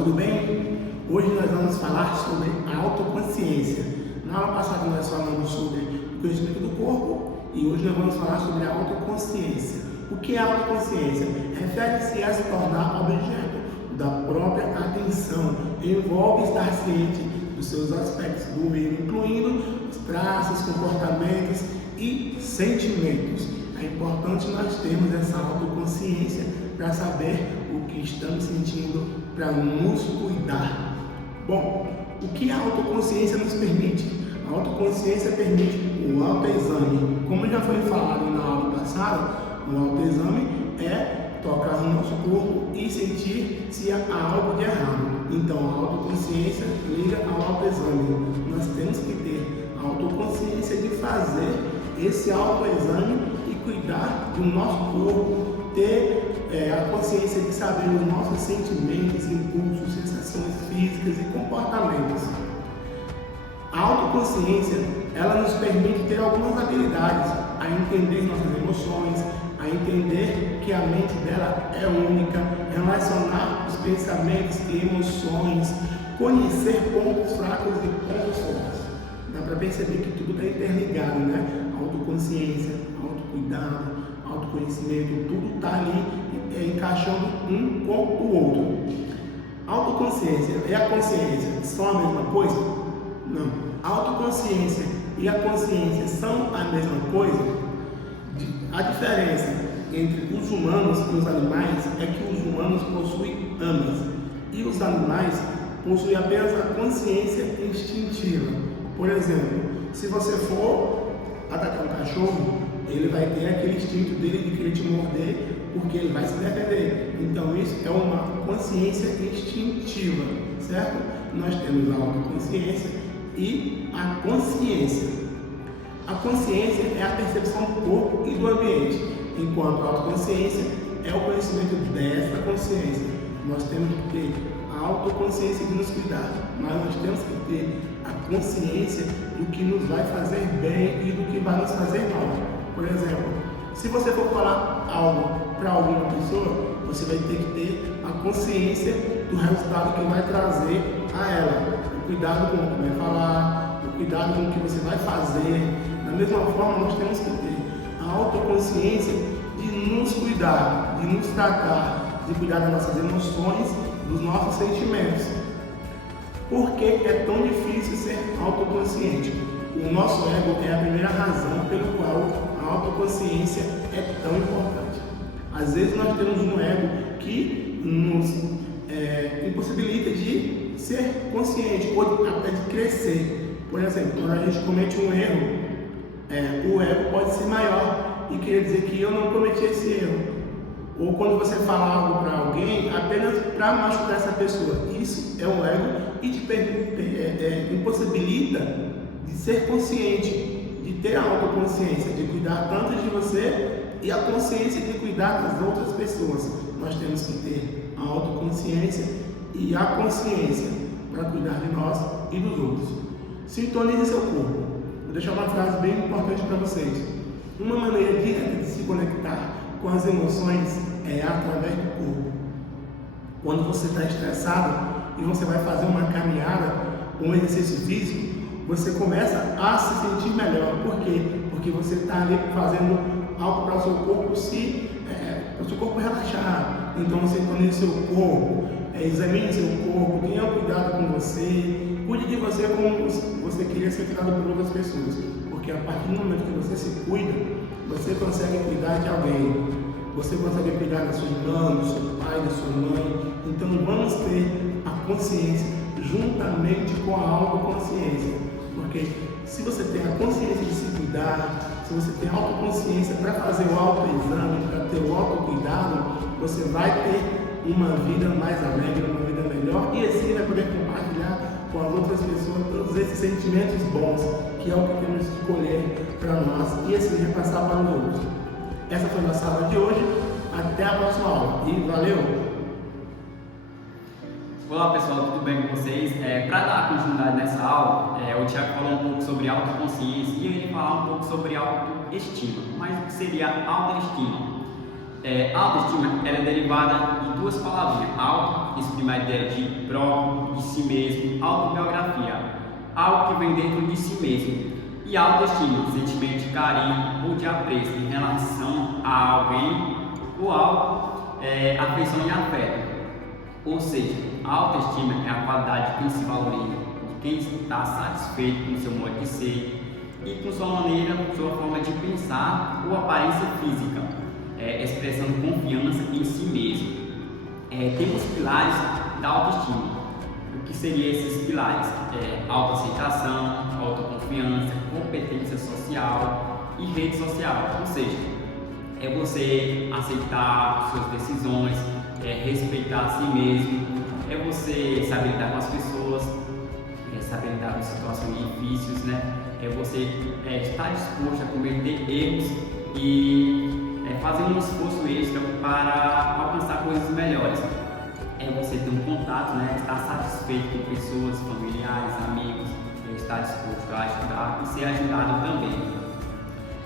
tudo bem? Hoje nós vamos falar sobre a autoconsciência. Na aula passada nós falamos sobre o conhecimento do corpo e hoje nós vamos falar sobre a autoconsciência. O que é a autoconsciência? Refere-se a se tornar objeto da própria atenção, envolve estar ciente dos seus aspectos do meio, incluindo os traços, comportamentos e sentimentos. É importante nós termos essa autoconsciência para saber o que estamos sentindo, para nos cuidar. Bom, o que a autoconsciência nos permite? A autoconsciência permite o autoexame. Como já foi falado na aula passada, o autoexame é tocar no nosso corpo e sentir se há algo de errado. Então, a autoconsciência liga ao autoexame. Nós temos que ter a autoconsciência de fazer esse autoexame e cuidar do nosso corpo, ter a consciência de saber os nossos sentimentos, impulsos, sensações físicas e comportamentos. A autoconsciência, ela nos permite ter algumas habilidades, a entender nossas emoções, a entender que a mente dela é única, relacionar os pensamentos e emoções, conhecer pontos fracos e pontos fortes. Dá para perceber que tudo está interligado, né? Autoconsciência, autocuidado, autoconhecimento, tudo está ali encaixando um com o outro. Autoconsciência e a consciência são a mesma coisa? Não. A autoconsciência e a consciência são a mesma coisa? A diferença entre os humanos e os animais é que os humanos possuem ambas e os animais possuem apenas a consciência instintiva. Por exemplo, se você for atacar um cachorro, ele vai ter aquele instinto dele de querer te morder porque ele vai se defender. Então isso é uma consciência instintiva, certo? Nós temos a autoconsciência e a consciência. A consciência é a percepção do corpo e do ambiente, enquanto a autoconsciência é o conhecimento dessa consciência. Nós temos que ter a autoconsciência de nos cuidar, mas nós temos que ter a consciência do que nos vai fazer bem e do que vai nos fazer mal. Por exemplo, se você for falar algo para alguma pessoa, você vai ter que ter a consciência do resultado que vai trazer a ela. O cuidado com o que vai falar, o cuidado com o que você vai fazer. Da mesma forma, nós temos que ter a autoconsciência de nos cuidar, de nos tratar, de cuidar das nossas emoções, dos nossos sentimentos. Por que é tão difícil ser autoconsciente? O nosso ego é a primeira razão pelo qual a autoconsciência é tão importante. Às vezes nós temos um ego que nos impossibilita de ser consciente ou até de crescer. Por exemplo, quando a gente comete um erro, o ego pode ser maior e querer dizer que eu não cometi esse erro. Ou quando você fala algo para alguém apenas para machucar essa pessoa. Isso é um ego e te impossibilita de ser consciente, de ter a autoconsciência, de cuidar tanto de você e a consciência de cuidar das outras pessoas. Nós temos que ter a autoconsciência e a consciência para cuidar de nós e dos outros. Sintonize seu corpo. Vou deixar uma frase bem importante para vocês. Uma maneira direta de se conectar com as emoções é através do corpo. Quando você está estressado e você vai fazer uma caminhada, um exercício físico, você começa a se sentir melhor. Por quê? Porque você está ali fazendo algo para o seu corpo para o seu corpo relaxar. Então você sintonize seu corpo, examine seu corpo, tenha cuidado com você, cuide de você como você queria ser cuidado por outras pessoas. Porque a partir do momento que você se cuida, você consegue cuidar de alguém. Você consegue cuidar da sua irmã, do seu pai, da sua mãe. Então vamos ter a consciência juntamente com a autoconsciência. Porque se você tem a consciência de se cuidar, se você tem a autoconsciência para fazer o autoexame, para ter o autocuidado, você vai ter uma vida mais alegre, uma vida melhor e assim vai poder compartilhar com as outras pessoas todos esses sentimentos bons, que é o que temos que colher para nós e assim repassar para os outros. Essa foi a nossa aula de hoje. Até a próxima aula e valeu! Olá pessoal, tudo bem com vocês? Para dar continuidade nessa aula, o Thiago falou um pouco sobre autoconsciência e eu ia falar um pouco sobre autoestima. Mas o que seria autoestima? Autoestima ela é derivada de duas palavrinhas. Auto exprime a ideia de próprio, de si mesmo. Autobiografia, algo que vem dentro de si mesmo. E autoestima, sentimento de carinho ou de apreço em relação a alguém ou algo, afeição e afeto. Ou seja, a autoestima é a qualidade de quem se valoriza, de quem está satisfeito com seu modo de ser e com sua maneira, sua forma de pensar ou aparência física, expressando confiança em si mesmo. Temos pilares da autoestima. O que seriam esses pilares? Autoaceitação, autoconfiança, competência social e rede social. Ou seja, é você aceitar suas decisões, respeitar a si mesmo, é você saber lidar com as pessoas, saber lidar com situações difíceis, né? É você estar disposto a cometer erros e fazer um esforço extra para alcançar coisas melhores. É você ter um contato, né? Estar satisfeito com pessoas, familiares, amigos, estar disposto a ajudar e ser ajudado também.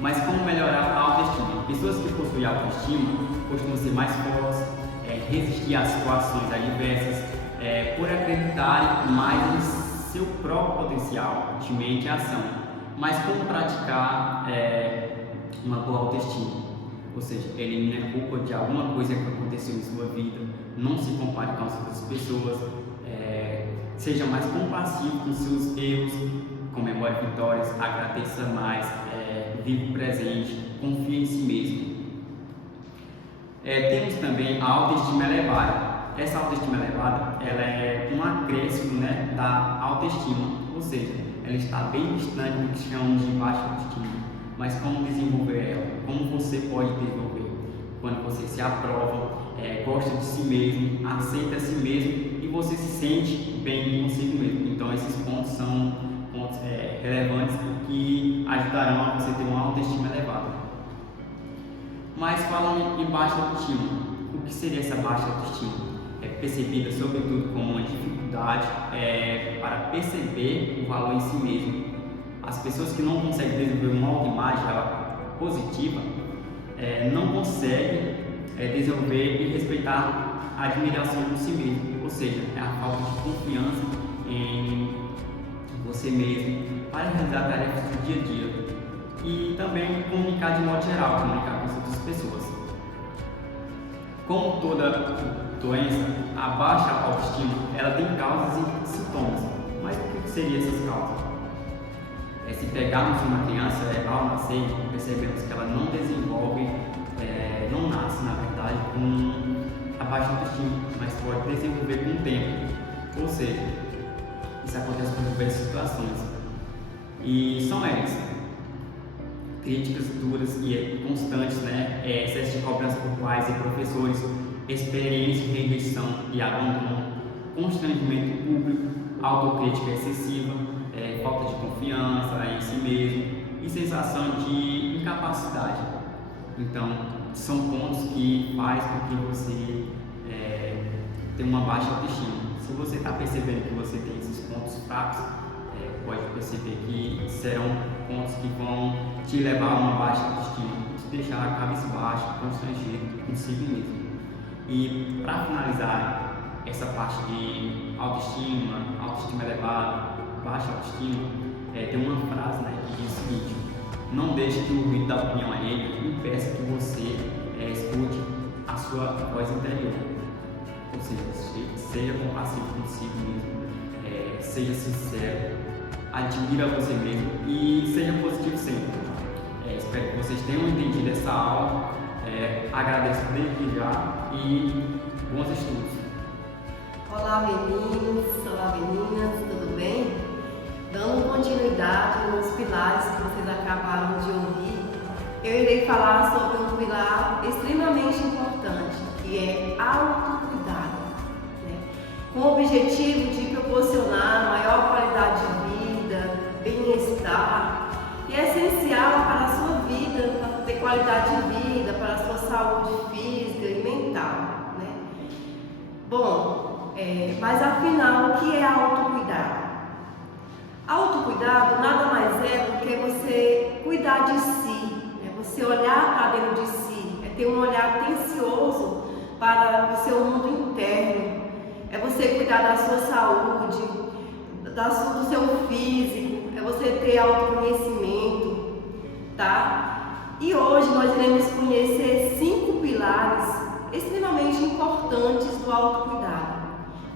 Mas como melhorar a autoestima? Pessoas que possuem autoestima costumam ser mais fortes, resistir às situações adversas, por acreditarem mais em seu próprio potencial de mente e ação. Mas como praticar uma boa autoestima? Ou seja, elimine a culpa de alguma coisa que aconteceu em sua vida, não se compare com as outras pessoas, seja mais compassivo com seus erros, comemore vitórias, agradeça mais, viva o presente, confie em si mesmo. Temos também a autoestima elevada. Essa autoestima elevada ela é um acréscimo, né, da autoestima, ou seja, ela está bem distante do que chamamos de baixa autoestima. Mas como desenvolver ela? Como você pode desenvolver? Quando você se aprova, gosta de si mesmo, aceita a si mesmo e você se sente bem consigo mesmo. Então esses pontos são pontos relevantes que ajudarão a você ter uma autoestima elevada. Mas falando em baixa autoestima, o que seria essa baixa autoestima? É percebida sobretudo como uma dificuldade para perceber o valor em si mesmo. As pessoas que não conseguem desenvolver uma autoimagem positiva não conseguem desenvolver e respeitar a admiração por si mesmo, ou seja, é a falta de confiança em você mesmo para realizar tarefas do dia a dia e também comunicar de modo geral, comunicar com as outras pessoas. Como toda doença, a baixa autoestima ela tem causas e sintomas, mas o que seriam essas causas? Se pegarmos uma criança ao nascer, percebemos que ela não desenvolve, não nasce na verdade com a baixa autoestima, mas pode desenvolver com o tempo. Ou seja, isso acontece por diversas situações. E são elas: críticas duras e constantes, né? Excesso de cobrança por pais e professores, experiência de rejeição e abandono, constrangimento público, autocrítica excessiva, falta de confiança em si mesmo e sensação de incapacidade. Então, são pontos que fazem com que você tenha uma baixa autoestima. Se você está percebendo que você tem esses pontos fracos, pode perceber que serão pontos que vão te levar a uma baixa autoestima, te deixar cabisbaixo, constrangido consigo mesmo. E para finalizar essa parte de autoestima elevada, baixa autoestima, tem uma frase, né, que diz o seguinte: não deixe que o ruído da opinião alheia impeça que você escute a sua voz interior. Ou seja, seja compassivo consigo mesmo, seja sincero, admira você mesmo e seja positivo sempre. Espero que vocês tenham entendido essa aula, agradeço desde já e bons estudos. Olá meninos, olá meninas, tudo bem? Dando continuidade nos pilares que vocês acabaram de ouvir, eu irei falar sobre um pilar extremamente importante, que é autocuidado, né? Com o objetivo de proporcionar maior qualidade de vida, bem-estar, e é essencial para a sua vida, para ter qualidade de vida, para a sua saúde física e mental, né? Bom, mas afinal, o que é autocuidado? Autocuidado nada mais é do que você cuidar de si, você olhar para dentro de si, ter um olhar atencioso para o seu mundo interno, é você cuidar da sua saúde, do seu físico, é você ter autoconhecimento, tá? E hoje nós iremos conhecer 5 pilares extremamente importantes do autocuidado,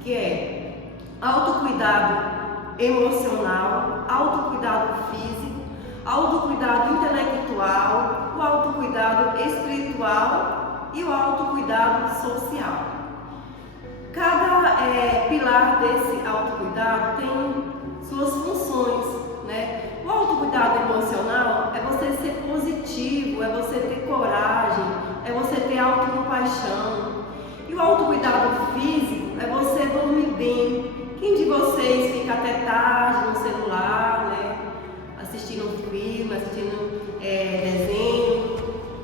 que é autocuidado emocional, autocuidado físico, autocuidado intelectual, o autocuidado espiritual e o autocuidado social. Cada pilar desse autocuidado tem suas funções, né? O autocuidado emocional é você ser positivo, é você ter coragem, é você ter autocompaixão. E o autocuidado físico é você dormir bem. Quem de vocês fica até tarde no celular, né? Assistindo um filme, assistindo desenho,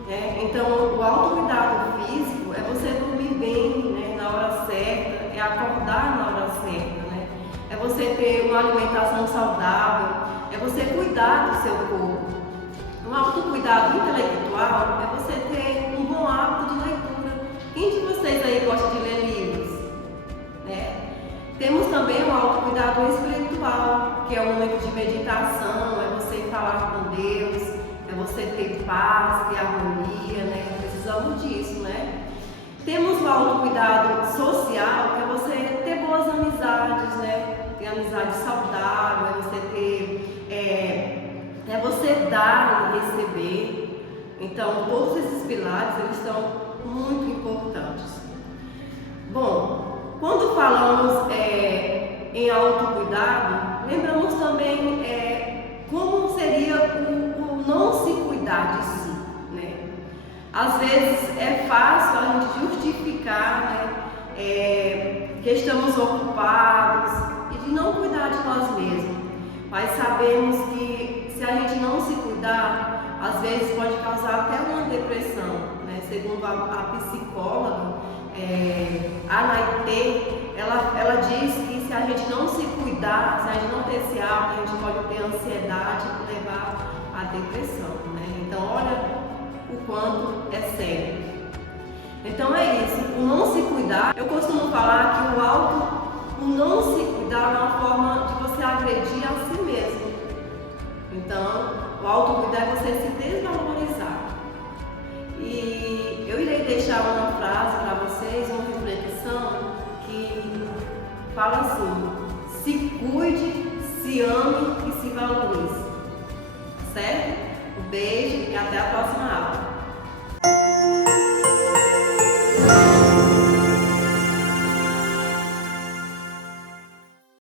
né? Então, o autocuidado físico é você dormir bem, né? Na hora certa, é acordar na hora certa, né? É você ter uma alimentação saudável, é você cuidar do seu corpo. O autocuidado intelectual é você ter um bom hábito de leitura. Quem de vocês aí gosta de ler livros? Né? Temos também o autocuidado espiritual, que é um momento de meditação, é você falar com Deus, é você ter paz, ter harmonia, né? Precisamos disso, né? Temos o autocuidado social, que é você ter boas amizades, né? Ter amizade saudável, é você ter, é você dar e receber. Então, todos esses pilares, eles são muito importantes. Bom, quando falamos em autocuidado, lembramos também como seria o não se cuidar de si, né? Às vezes é fácil a gente justificar, né, que estamos ocupados e de não cuidar de nós mesmos, mas sabemos que se a gente não se cuidar, às vezes pode causar até uma depressão, né? Segundo a psicóloga Anaitê, ela diz que se a gente não se cuidar, se a gente não ter esse hábito, a gente pode ter ansiedade e levar à depressão, né? Então, olha o quanto é sério. Então é isso, o não se cuidar, eu costumo falar que o não se cuidar é uma forma de você agredir a si mesmo. Então, o autocuidar é você se desvalorizar. E eu irei deixar uma frase para vocês, uma reflexão que fala assim: se cuide, se ame e se valorize. Certo? Um beijo e até a próxima.